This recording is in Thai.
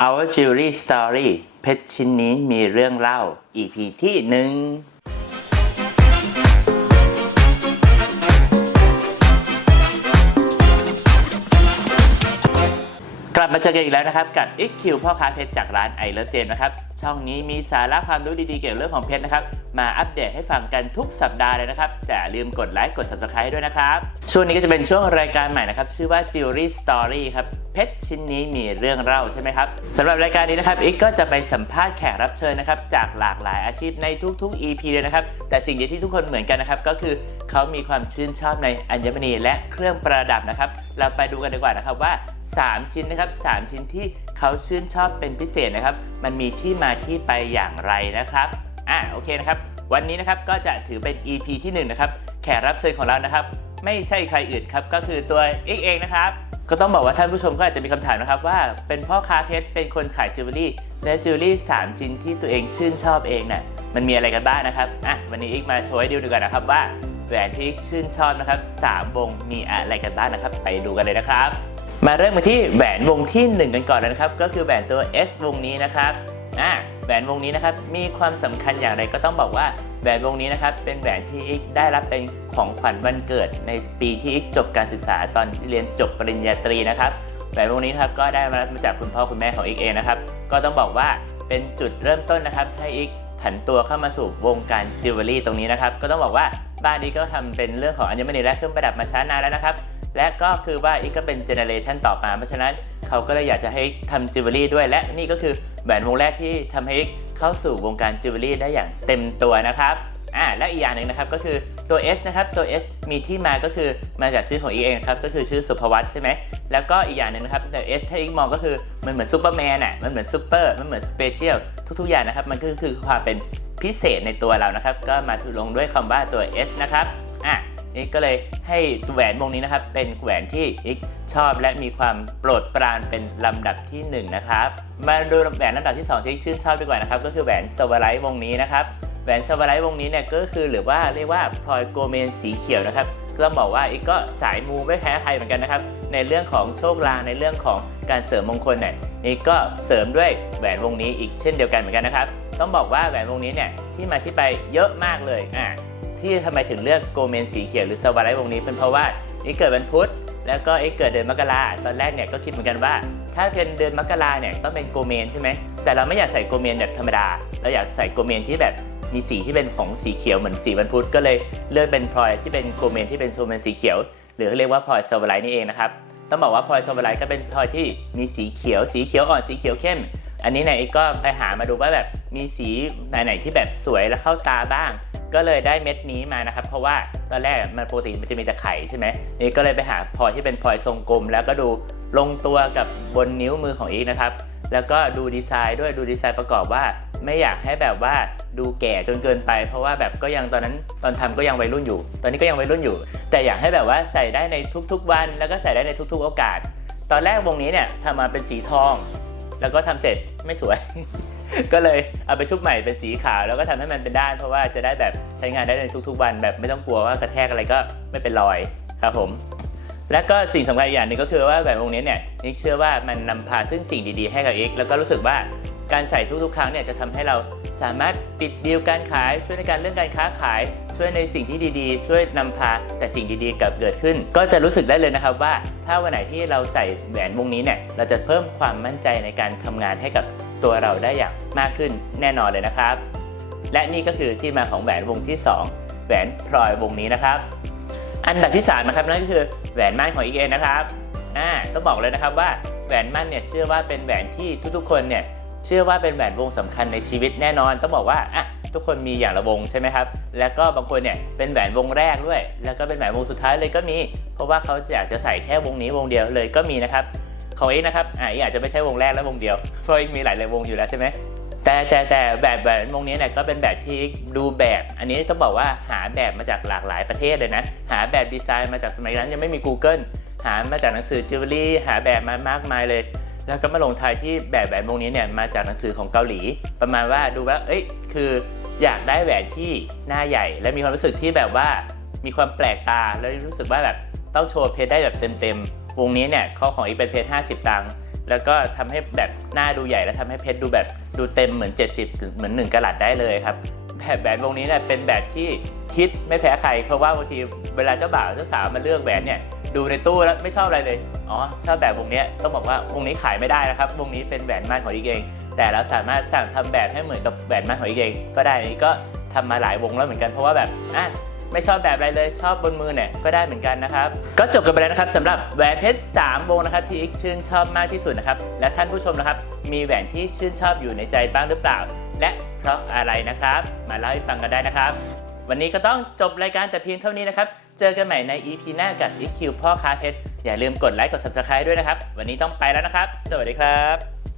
Our Jewelry Story เพชรชิ้นนี้มีเรื่องเล่า EP ที่หนึ่งกลับมาเจอกันอีกแล้วนะครับ กับ XQ พ่อค้าเพชรจากร้านไอเล e เจนนะครับ ช่องนี้มีสาระความรู้ดีๆเกี่ยวกับเรื่องของเพชรนะครับ มาอัปเดตให้ฟังกันทุกสัปดาห์เลยนะครับแต่อย่าลืมกดไลค์กด subscribe ด้วยนะครับ ช่วงนี้ก็จะเป็นช่วงรายการใหม่นะครับ ชื่อว่า Jewelry Story ครับเพชรชิ้นนี้มีเรื่องเล่าใช่ไหมครับสำหรับรายการนี้นะครับอีกก็จะไปสัมภาษณ์แขกรับเชิญนะครับจากหลากหลายอาชีพในทุกๆ EP เลยนะครับ แต่สิ่งเดียวที่ทุกคนเหมือนกันนะครับก็คือเขามีความชื่นชอบในอัญมณีและเครื่องประดับนะครับ เราไปดูกันดีกว่านะครับว่า 3 ชิ้นนะครับ 3 ชิ้นที่เขาชื่นชอบเป็นพิเศษนะครับ มันมีที่มาที่ไปอย่างไรนะครับ อะโอเคนะครับ วันนี้นะครับก็จะถือเป็น EP ที่1นะครับ แขกรับเชิญของเรานะครับ ไม่ใช่ใครอื่นครับก็คือตัวเอกเองนะครับ ก็ต้องบอกว่าท่านผู้ชมก็อาจจะมีคำถามนะครับว่าเป็นพ่อค้าเพชรเป็นคนขายจิวเวลรี่และจิวเวลรี่3ชิ้นที่ตัวเองชื่นชอบเองน่ะมันมีอะไรกันบ้างนะครับ อะ วันนี้อีกมาโชว์ให้ดูดีกว่านะครับว่าแหวนที่ชื่นชอบนะครับสามวงมีอะไรกันบ้างนะครับ ไปดูกันเลยนะครับ มาเริ่มกันที่แหวนวงที่ 1 กันก่อนเลยนะครับ ก็คือแหวนตัว S วงนี้นะครับอ่าแหวนวงนี้นะครับมีความสำคัญอย่างไรก็ต้องบอกว่าแหวนวงนี้นะครับเป็นแหวนที่อีกได้รับเป็นของขวัญวันเกิดในปีที่อีกจบการศึกษาตอนเรียนจบปริญญาตรีนะครับแหวนวงนี้นะครับก็ได้มารับมาจากคุณพ่อคุณแม่ของอีกเองนะครับก็ต้องบอกว่าเป็นจุดเริ่มต้นนะครับให้อีกผันตัวเข้ามาสู่วงการจิวเวลรี่ตรงนี้นะครับก็ต้องบอกว่าบ้านนี้ก็ทำเป็นเรื่องของอัญมณีและเครื่องประดับมาช้านานแล้วนะครับ และก็คือว่าอีกก็เป็นเจเนเรชันต่อมา เพราะฉะนั้นเขาก็เลยอยากจะให้ทำจิวเวลรี่ด้วย และนี่ก็คือแหวนวงแรกที่ทำให้เข้าสู่วงการจิวเวลรี่ได้อย่างเต็มตัวนะครับอ่าและอีกอย่างหนึ่งนะครับก็คือตัว S นะครับตัว S มีที่มาก็คือมาจากชื่อของอีเองครับก็คือชื่อสุภวัตใช่ไหมแล้วก็อีกอย่างหนึ่งนะครับตัว S ถ้าอีกมองก็คือมันเหมือนซูเปอร์แมนอะมันเหมือนซูเปอร์มันเหมือนสเปเชียลทุกๆอย่างนะครับมันก็คือความเป็นพิเศษในตัวเรานะครับ ก็มาถูกลงด้วยคำว่าตัว S นะครับอะ อีกก็เลยให้แหวนวงนี้นะครับ เป็นแหวนที่อีกชอบและมีความโปรดปรานเป็นลำดับที่ 1 นะครับ มาดูแหวนลำดับที่ 2 ที่ชื่นชอบดีกว่านะครับ ก็คือแหวนสวาไลท์วงนี้นะครับแหวนสวาไลท์วงนี้เนี่ยก็คือหรือว่าเรียกว่าพลอยโกเมนสีเขียวนะครับก็ต้องบอกว่าอีกก็สายมูไม่แพ้ใครเหมือนกันนะครับ ในเรื่องของโชคลางในเรื่องของการเสริมมงคลเนี่ยอีกก็เสริมด้วยแหวนวงนี้อีกเช่นเดียวกันเหมือนกันนะครับ ต้องบอกว่าแหวนวงนี้เนี่ยที่มาที่ไปเยอะมากเลยอ่า ที่ทำไมถึงเลือกโกเมนสีเขียวหรือสวาไลท์วงนี้เป็นเพราะว่าเอกเกิดวันพุธแล้วก็เอกเกิดเดือนมกราตอนแรกเนี่ยก็คิดเหมือนกันว่า ถ้าเป็นเดือนมกราเนี่ยต้องเป็นโกเมนใช่ไหมแต่เราไม่อยากใส่โกเมนแบบธรรมดา เราอยากใส่โกเมนที่แบบมีสีที่เป็นของสีเขียวเหมือนสีวันพุธก็เลยเลือกเป็นพลอยที่เป็นโกเมนที่เป็นโกเมนสีเขียว หรือเขาเรียกว่าพลอยสวาไลท์นี่เองนะครับต้องบอกว่าพลอยสวาไลท์ก็เป็นพลอยที่มีสีเขียว สีเขียวอ่อนสีเขียวเข้ม อันนี้เนี่ยเอกก็ไปหามาดูว่าแบบมีสีไหนๆที่แบบสวยและเข้าตาบ้าง ก็เลยได้เม็ดนี้มานะครับ เพราะว่าตอนแรกมันปกติมันจะมีแต่ไข่ใช่ไหมนี่ก็เลยไปหาพลอยที่เป็นพลอยทรงกลม แล้วก็ดูลงตัวกับบนนิ้วมือของอีกนะครับ แล้วก็ดูดีไซน์ด้วยดูดีไซน์ประกอบว่า ไม่อยากให้แบบว่าดูแก่จนเกินไป เพราะว่าแบบก็ยังตอนนั้นตอนทำก็ยังวัยรุ่นอยู่ ตอนนี้ก็ยังวัยรุ่นอยู่ แต่อยากให้แบบว่าใส่ได้ในทุกๆวัน แล้วก็ใส่ได้ในทุก ๆ โอกาส ตอนแรกวงนี้เนี่ยทำมาเป็นสีทอง แล้วก็ทำเสร็จไม่สวย ก็เลยเอาไปชุบใหม่เป็นสีขาวแล้วก็ทำให้มันเป็นด้าน เพราะว่าจะได้แบบใช้งานได้ในทุกๆวัน แบบไม่ต้องกลัวว่ากระแทกอะไรก็ไม่เป็นรอยครับผม และก็สิ่งสำคัญอีกอย่างหนึ่งก็คือว่าแบบวงนี้เนี่ยนิกเชื่อว่ามันนำพาซึ่งสิ่งดีๆให้กับเอกแล้วก็รู้สึกว่าการใส่ทุกๆ ครั้งเนี่ยจะทำให้เราสามารถปิดดีลการขายช่วยในการเรื่องการค้าขาย ช่วยในสิ่งที่ดีๆ ช่วยนำพาแต่สิ่งดีๆกับเกิดขึ้น ก็จะรู้สึกได้เลยนะครับว่า ถ้าวันไหนที่เราใส่แหวนวงนี้เนี่ยเราจะเพิ่มความมั่นใจในการทำงานให้กับตัวเราได้อย่างมากขึ้นแน่นอนเลยนะครับ และนี่ก็คือที่มาของแหวนวงที่ 2 แหวนพลอยวงนี้นะครับ อันดับที่3นะครับนั่นก็คือแหวนมั่นของอีเอนะครับอ่าต้องบอกเลยนะครับว่าแหวนมั่นเนี่ยเชื่อว่าเป็นแหวนที่ทุกๆ คนเนี่ยเชื่อว่าเป็นแหวนวงสำคัญในชีวิตแน่นอน ต้องบอกว่าอะ ทุกคนมีอย่างละวงใช่ไหมครับ แล้วก็บางคนเนี่ยเป็นแหวนวงแรกด้วย แล้วก็เป็นแหวนวงสุดท้ายเลยก็มี เพราะว่าเขาอยากจะใส่แค่วงนี้วงเดียวเลยก็มีนะครับ ของเองนะครับ อ่าอีกอาจจะไม่ใช่วงแรกและวงเดียว เพราะเองมีหลายๆวงอยู่แล้วใช่ไหมแต่แต่แต่แบบแบบวงนี้เนี่ยก็เป็นแบบที่ดูแบบ อันนี้ต้องบอกว่าหาแบบมาจากหลากหลายประเทศเลยนะ หาแบบดีไซน์มาจากสมัยนั้นยังไม่มี Google หามาจากหนังสือจิวเวลรี่หาแบบมามากมายเลย แล้วก็มาลงท้ายที่แบบแหวนวงนี้เนี่ยมาจากหนังสือของเกาหลี ประมาณว่าดูว่าเอ้ยคือ อยากได้แหวนที่หน้าใหญ่ และมีความรู้สึกที่แบบว่ามีความแปลกตา แล้วรู้สึกว่าแบบต้องโชว์เพชรได้แบบเต็มๆวงนี้เนี่ยข้อของอีเป็นเพชร50 ตังค์แล้วก็ทำให้แบบหน้าดูใหญ่ และทำให้เพชรดูแบบดูเต็มเหมือน 70ถึงเหมือน 1กะลัดได้เลยครับแบบแหวนวงนี้เนี่ยเป็นแบบที่คิดไม่แพ้ใคร เพราะว่าบางทีเวลาเจ้าบ่าวเจ้าสาวมาเลือกแหวนเนี่ย ดูในตู้แล้วไม่ชอบอะไรเลย อ๋อ ชอบแบบวงนี้ต้องบอกว่าวงนี้ขายไม่ได้นะครับ วงนี้เป็นแหวนมั่นของอีกเอง แต่เราสามารถสั่งทำแบบให้เหมือนกับแหวนมั่นของอีกเองก็ได้นี้ก็ทำมาหลายวงแล้วเหมือนกัน เพราะว่าแบบ อะ ไม่ชอบแบบอะไรเลย ชอบบนมือเนี่ย ก็ได้เหมือนกันนะครับ ก็จบกันไปแล้วนะครับสำหรับแหวนเพชร 3 วงนะครับที่อีกชื่นชอบมากที่สุดนะครับ และท่านผู้ชมนะครับ มีแหวนที่ชื่นชอบอยู่ในใจบ้างหรือเปล่า และเพราะอะไรนะครับ มาเล่าให้ฟังกันได้นะครับ วันนี้ก็ต้องจบรายการแต่เพียงเท่านี้นะครับ เจอกันใหม่ใน EP หน้ากับ EQ พ่อค้าเพชร อย่าลืมกดไลค์กด Subscribe ด้วยนะครับ วันนี้ต้องไปแล้วนะครับ สวัสดีครับ